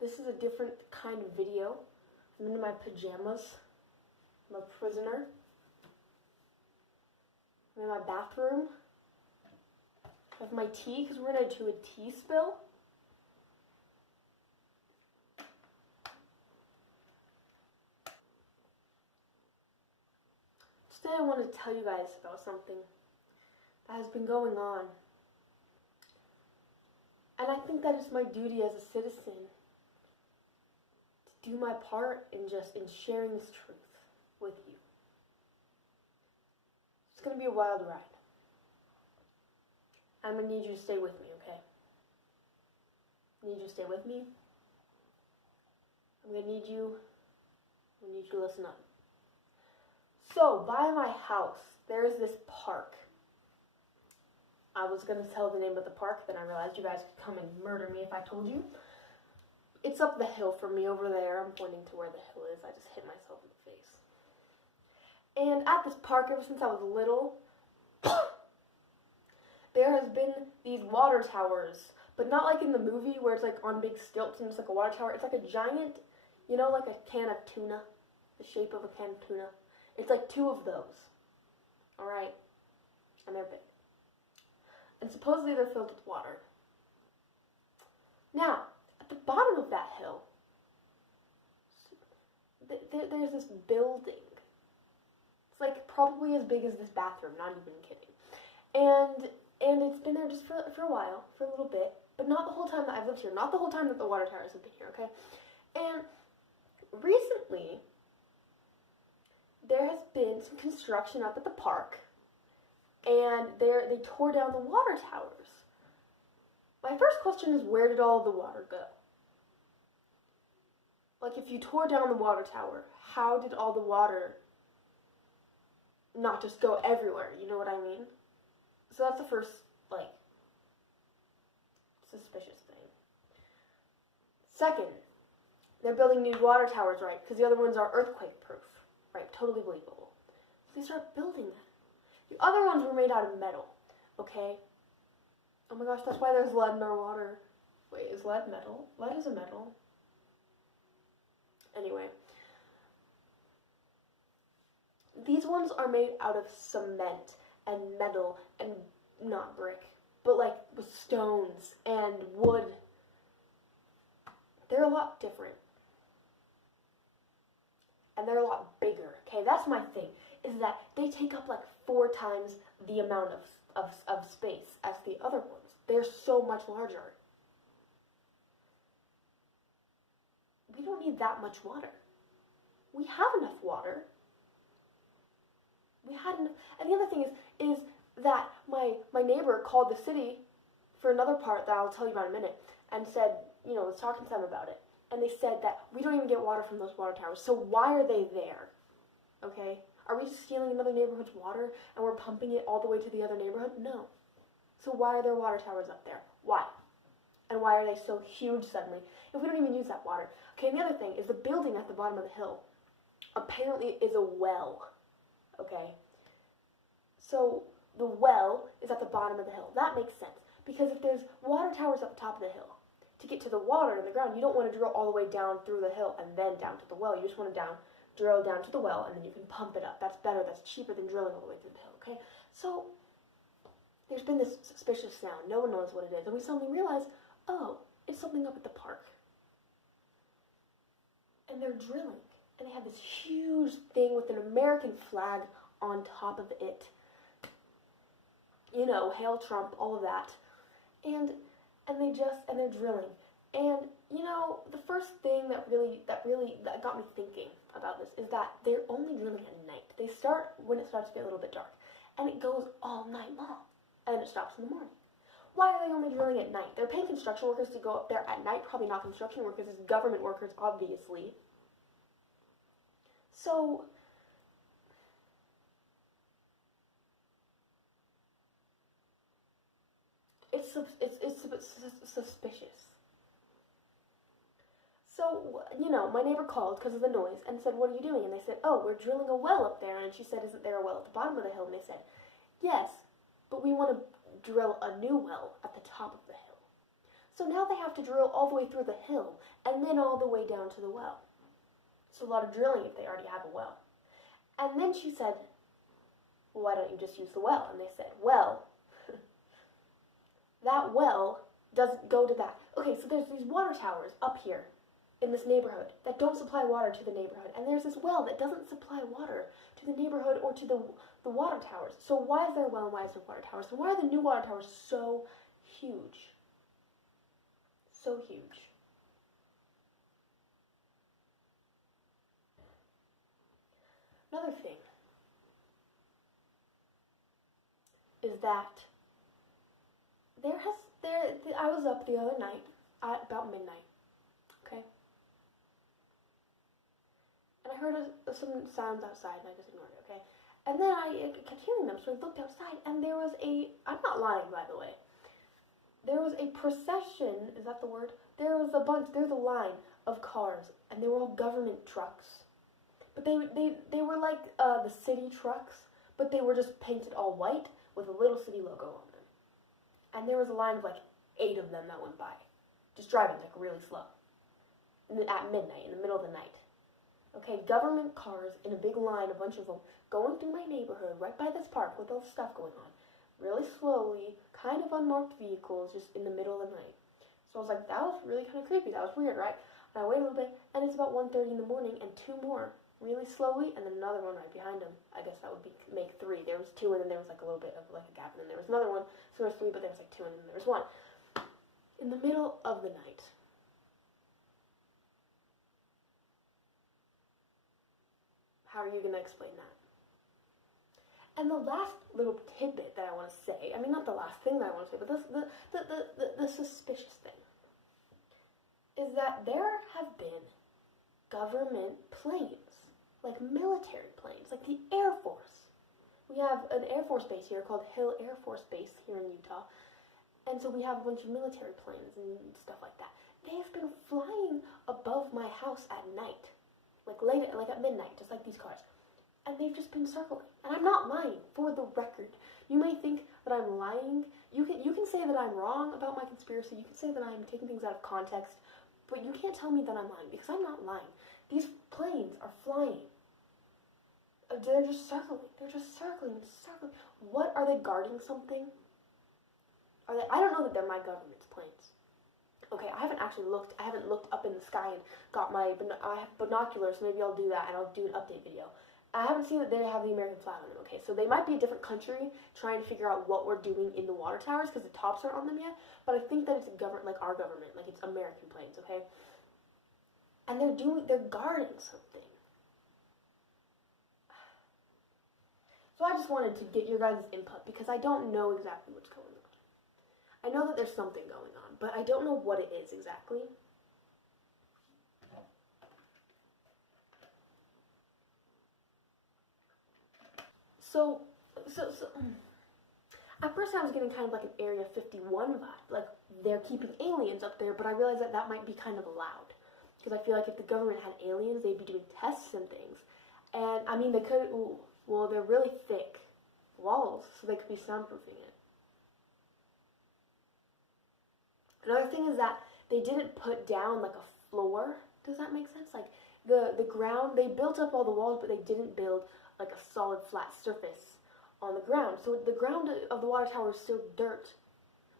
This is a different kind of video. I'm in my pajamas. I'm a prisoner. I'm in my bathroom. I have my tea because we're going to do a tea spill. Today I want to tell you guys about something that has been going on. And I think that it's my duty as a citizen to do my part in sharing this truth with you. It's going to be a wild ride. I'm going to need you to stay with me, okay? I need you to stay with me. I'm going to need you to listen up. So, by my house, there's this park. I was going to tell the name of the park, then I realized you guys could come and murder me if I told you. It's up the hill from me over there. I'm pointing to where the hill is. I just hit myself in the face. And at this park, ever since I was little, there has been these water towers, but not like in the movie where it's like on big stilts and it's like a water tower. It's like a giant, you know, like a can of tuna, the shape of a can of tuna. It's like 2 of those, all right, and they're big. And supposedly they're filled with water. Now, at the bottom of that hill, there's this building. It's like probably as big as this bathroom, not even kidding. And it's been there just for a while, for a little bit, but not the whole time that I've lived here, not the whole time that the water towers have been here, okay? And recently, there has been some construction up at the park, and they tore down the water towers. My first question is, where did all the water go? Like, if you tore down the water tower, how did all the water not just go everywhere? You know what I mean? So that's the first, like, suspicious thing. Second, they're building new water towers, right? Because the other ones are earthquake-proof. Right, totally believable. So they start building that. The other ones were made out of metal, okay? Oh my gosh, that's why there's lead in our water. Wait, is lead metal? Lead is a metal. Anyway. These ones are made out of cement and metal and not brick, but like with stones and wood. They're a lot different. And they're a lot bigger, okay? That's my thing, is that they take up like 4 times the amount of space as the other ones. They're so much larger. We don't need that much water. We have enough water. We had enough. And the other thing is that my neighbor called the city for another part that I'll tell you about in a minute and said, you know, was talking to them about it. And they said that we don't even get water from those water towers. So why are they there? Okay? Are we just stealing another neighborhood's water and we're pumping it all the way to the other neighborhood? No. So why are there water towers up there? Why? And why are they so huge suddenly if we don't even use that water? Okay, and the other thing is the building at the bottom of the hill apparently is a well. Okay? So the well is at the bottom of the hill. That makes sense. Because if there's water towers at the top of the hill, to get to the water in the ground, you don't want to drill all the way down through the hill and then down to the well. You just want to drill down to the well, and then you can pump it up. That's better. That's cheaper than drilling all the way through the hill, okay? So there's been this suspicious sound. No one knows what it is. And we suddenly realize, oh, it's something up at the park. And they're drilling. And they have this huge thing with an American flag on top of it. You know, hail Trump, all of that. And they're drilling. And, you know, the first thing that got me thinking about this is that they're only drilling at night. They start when it starts to get a little bit dark. And it goes all night long. And then it stops in the morning. Why are they only drilling at night? They're paying construction workers to go up there at night. Probably not construction workers. It's government workers, obviously. So it's suspicious. So, you know, my neighbor called because of the noise and said, what are you doing? And they said, oh, we're drilling a well up there. And she said, isn't there a well at the bottom of the hill? And they said, yes, but we want to drill a new well at the top of the hill. So now they have to drill all the way through the hill and then all the way down to the well. So a lot of drilling if they already have a well. And then she said, well, why don't you just use the well? And they said, well, that well doesn't go to that. Okay, so there's these water towers up here in this neighborhood that don't supply water to the neighborhood. And there's this well that doesn't supply water to the neighborhood or to the water towers. So why is there a well and why is there water towers? And why are the new water towers so huge? So huge. Another thing is that I was up the other night at about midnight, okay? And I heard some sounds outside and I just ignored it, okay? And then I kept hearing them, so I looked outside and there was I'm not lying, by the way. There was a procession, is that the word? There's a line of cars and they were all government trucks. But they were like the city trucks, but they were just painted all white with a little city logo on them. And there was a line of like 8 of them that went by, just driving like really slow. At midnight, in the middle of the night. Okay, government cars in a big line, a bunch of them, going through my neighborhood, right by this park with all this stuff going on. Really slowly, kind of unmarked vehicles, just in the middle of the night. So I was like, that was really kind of creepy, that was weird, right? And I wait a little bit, and it's about 1:30 in the morning, and 2 more, really slowly, and then another one right behind them. I guess that would make 3. There was 2, and then there was like a little bit of like a gap, and then there was another one, so there was 3, but there was like 2, and then there was 1. In the middle of the night. How are you going to explain that? And the last little tidbit that I want to say, I mean, not the last thing that I want to say, but the suspicious thing, is that there have been government planes, like military planes, like the Air Force. We have an Air Force base here called Hill Air Force Base here in Utah, and so we have a bunch of military planes and stuff like that. They've been flying above my house at night. Like at midnight, just like these cars. And they've just been circling. And I'm not lying, for the record. You may think that I'm lying. You can say that I'm wrong about my conspiracy. You can say that I'm taking things out of context. But you can't tell me that I'm lying, because I'm not lying. These planes are flying. They're just circling. They're just circling and circling. What, are they guarding something? I don't know that they're my government's planes. Okay, I haven't looked up in the sky and got I have binoculars, so maybe I'll do that and I'll do an update video. I haven't seen that they have the American flag on them, okay? So they might be a different country trying to figure out what we're doing in the water towers because the tops aren't on them yet, but I think that it's like our government, like it's American planes, okay? And they're guarding something. So I just wanted to get your guys' input because I don't know exactly what's going on. I know that there's something going on, but I don't know what it is exactly. So at first I was getting kind of like an Area 51 vibe, like they're keeping aliens up there, but I realized that might be kind of loud. Because I feel like if the government had aliens, they'd be doing tests and things. And I mean, they could, well, they're really thick walls, so they could be soundproofing it. Another thing is that they didn't put down like a floor. Does that make sense? Like the ground, they built up all the walls, but they didn't build like a solid flat surface on the ground. So the ground of the water tower is still dirt.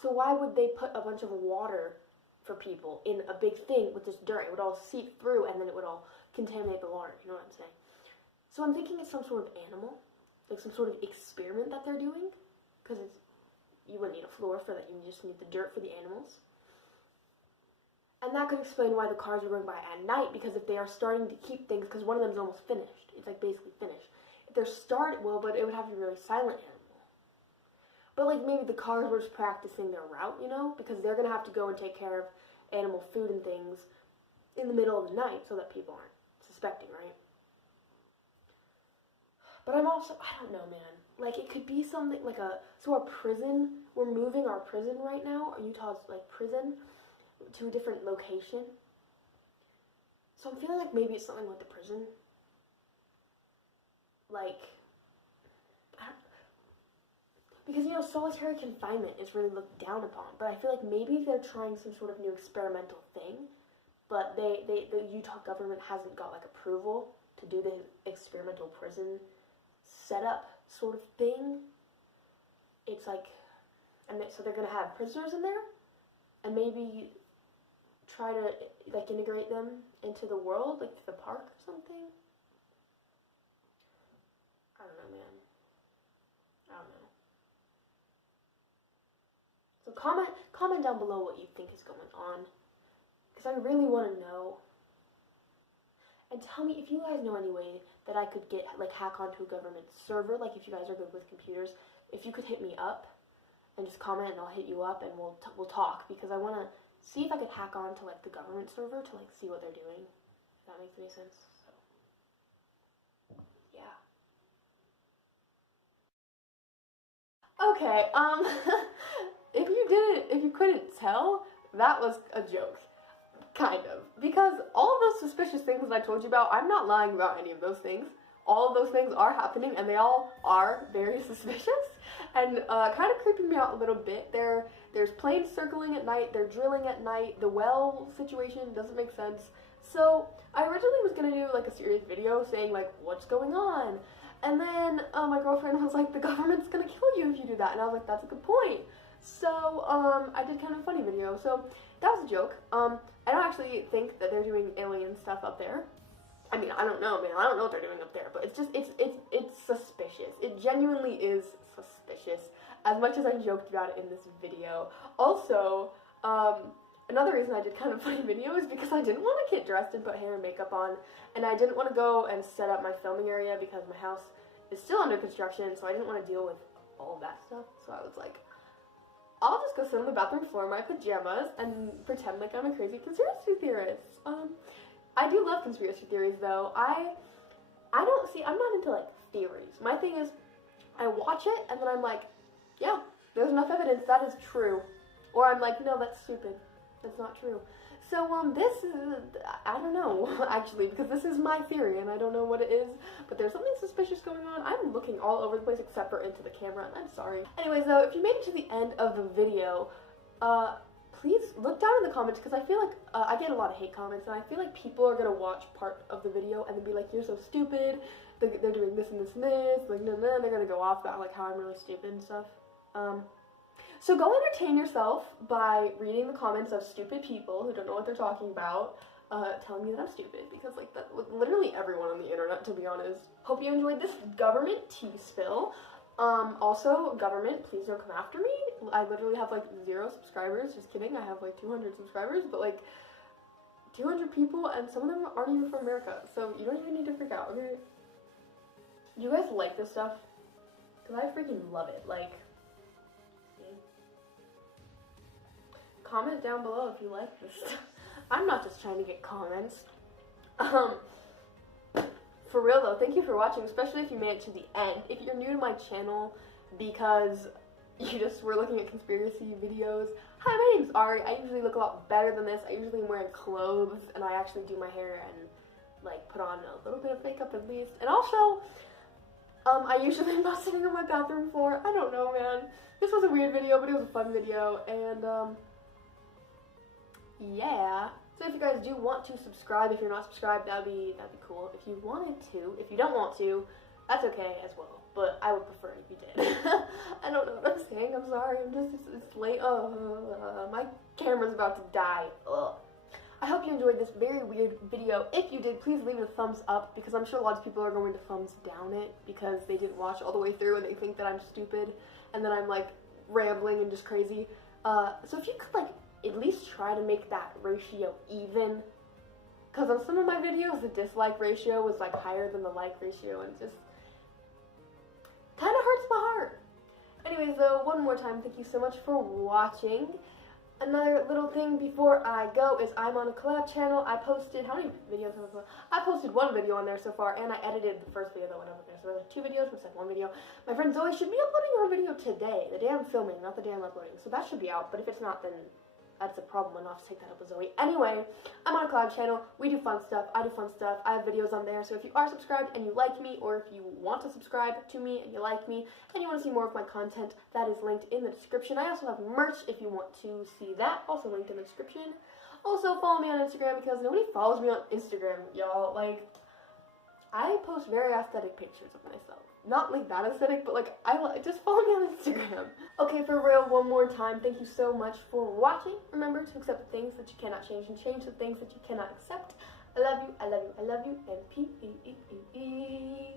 So why would they put a bunch of water for people in a big thing with this dirt? It would all seep through and then it would all contaminate the water. You know what I'm saying? So I'm thinking it's some sort of animal, like some sort of experiment that they're doing, because you wouldn't need a floor for that. You just need the dirt for the animals. And that could explain why the cars are going by at night, because if they are starting to keep things, because one of them is almost finished, it's like basically finished. If they're but it would have to be a really silent animal. But like maybe the cars were just practicing their route, you know, because they're going to have to go and take care of animal food and things in the middle of the night so that people aren't suspecting, right? But I'm also, I don't know, man. Like, it could be something like so our prison, we're moving our prison right now, Utah's like prison, to a different location. So I'm feeling like maybe it's something with the prison. Like, because, you know, solitary confinement is really looked down upon, but I feel like maybe they're trying some sort of new experimental thing, but the Utah government hasn't got, like, approval to do the experimental prison setup sort of thing. It's like, so they're gonna have prisoners in there, and maybe try to, like, integrate them into the world, like the park or something. I don't know, man. I don't know. So comment down below what you think is going on, because I really want to know. And tell me if you guys know any way that I could get, like, hack onto a government server. Like, if you guys are good with computers, if you could hit me up and just comment, and I'll hit you up and we'll talk, because I want to see if I could hack on to, like, the government server to, like, see what they're doing. If that makes any sense. So, yeah. Okay, if you couldn't tell, that was a joke. Kind of. Because all of those suspicious things that I told you about, I'm not lying about any of those things. All of those things are happening, and they all are very suspicious, and kind of creeping me out a little bit. There's planes circling at night, they're drilling at night, the well situation doesn't make sense. So I originally was going to do, like, a serious video saying, like, what's going on? And then my girlfriend was like, the government's going to kill you if you do that. And I was like, that's a good point. So I did kind of a funny video. So that was a joke. I don't actually think that they're doing alien stuff up there. I mean, I don't know, man. I don't know what they're doing up there, but it's just, it's suspicious. It genuinely is suspicious, as much as I joked about it in this video. Also, another reason I did kind of a funny video is because I didn't want to get dressed and put hair and makeup on, and I didn't want to go and set up my filming area because my house is still under construction, so I didn't want to deal with all of that stuff. So I was like, I'll just go sit on the bathroom floor in my pajamas and pretend like I'm a crazy conspiracy theorist. I do love conspiracy theories, though. I'm not into, like, theories. My thing is, I watch it, and then I'm like, yeah, there's enough evidence, that is true. Or I'm like, no, that's stupid. That's not true. So, this is, I don't know, actually, because this is my theory, and I don't know what it is, but there's something suspicious going on. I'm looking all over the place except for into the camera, and I'm sorry. Anyways, though, if you made it to the end of the video, please look down in the comments, because I feel like, I get a lot of hate comments, and I feel like people are going to watch part of the video and then be like, you're so stupid, they're doing this and this and this, like, no, they're going to go off about, like, how I'm really stupid and stuff. So go entertain yourself by reading the comments of stupid people who don't know what they're talking about, telling me that I'm stupid, because, like, that was literally everyone on the internet, to be honest. Hope you enjoyed this government tea spill. Also, government, please don't come after me. I literally have, like, 0 subscribers. Just kidding. I have, like, 200 subscribers, but, like, 200 people, and some of them aren't even from America, so you don't even need to freak out, okay? You guys like this stuff? Because I freaking love it. Like, comment down below if you like this stuff. I'm not just trying to get comments. For real though, thank you for watching, especially if you made it to the end. If you're new to my channel because you just were looking at conspiracy videos, hi, my name's Ari. I usually look a lot better than this. I usually am wearing clothes, and I actually do my hair and, like, put on a little bit of makeup at least. And also, I usually am not sitting on my bathroom floor. I don't know, man. This was a weird video, but it was a fun video, and, yeah. So if you guys do want to subscribe, if you're not subscribed, that'd be cool. If you wanted to, if you don't want to, that's okay as well. But I would prefer if you did. I don't know what I'm saying. I'm sorry. It's late. My camera's about to die. Ugh. I hope you enjoyed this very weird video. If you did, please leave it a thumbs up, because I'm sure lots of people are going to thumbs down it because they didn't watch all the way through and they think that I'm stupid and that I'm, like, rambling and just crazy. So if you could, like, at least try to make that ratio even, because on some of my videos the dislike ratio was, like, higher than the like ratio, and it just kind of hurts my heart. Anyways, though, one more time, thank you so much for watching. Another little thing before I go is I'm on a collab channel. I posted, how many videos have I posted? I posted 1 video on there so far, and I edited the first video that went over there. So there's 2 videos, but it's like 1 video. My friend Zoe should be uploading her video today. The day I'm filming, not the day I'm uploading. So that should be out, but if it's not, then that's a problem. I'll have to take that up with Zoe. Anyway, I'm on a collab channel. We do fun stuff. I do fun stuff. I have videos on there. So if you are subscribed and you like me, or if you want to subscribe to me and you like me and you want to see more of my content, that is linked in the description. I also have merch if you want to see that. Also linked in the description. Also follow me on Instagram because nobody follows me on Instagram, y'all. Like, I post very aesthetic pictures of myself. Not like that aesthetic, but like, just follow me on Instagram. Okay, for real, one more time, thank you so much for watching. Remember to accept the things that you cannot change and change the things that you cannot accept. I love you, I love you, I love you, and peace.